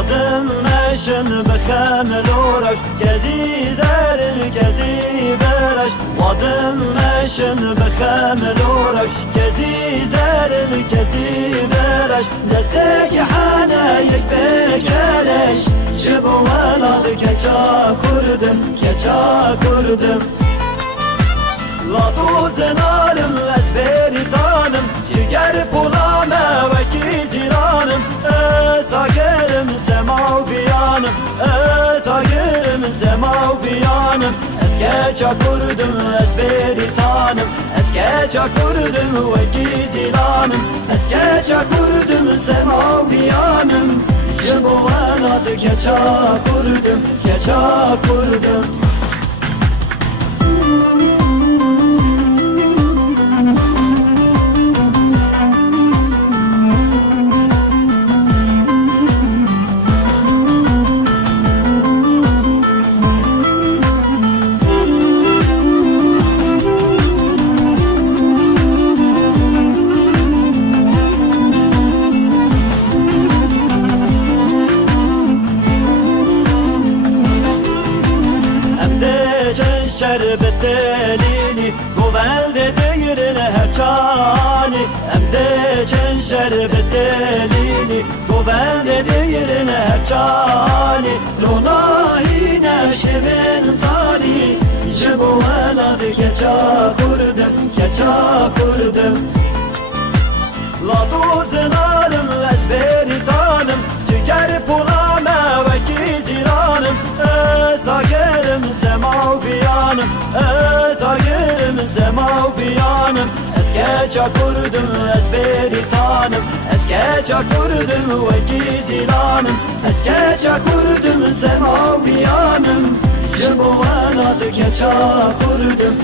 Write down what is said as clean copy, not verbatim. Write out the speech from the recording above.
Vadım meşin bekemel uğraş Gezi zerin gezi beraş Vadım meşin bekemel uğraş Gezi zerin gezi beraş Desteki hane yek bekeleş Jibu velad keça kurdum La dozenarım ezberi tanım Ciger pulame veki ciranım Sagerim semav biyanım Sagerim semav biyanım Eskeça kurdum ezberi tanım Eskeça kurdum veki zilanım Eskeça kurdum semav biyanım Jibu velad keça kurdum Şerbet delili Govelde değirine her çani Emde çen şerbet delili Govelde değirine her çani Lonahine şevin tani Jibu velad keça kurdum La dozenarım ezberi tanım Ciger pulame veki ciranım Sagerim semav biyanım Sagerim semav biyanım Eskeça kurdum ezberi tanım Eskeça kurdum veki zilanım Eskeça kurdum semav biyanım Jibu velad keça kurdum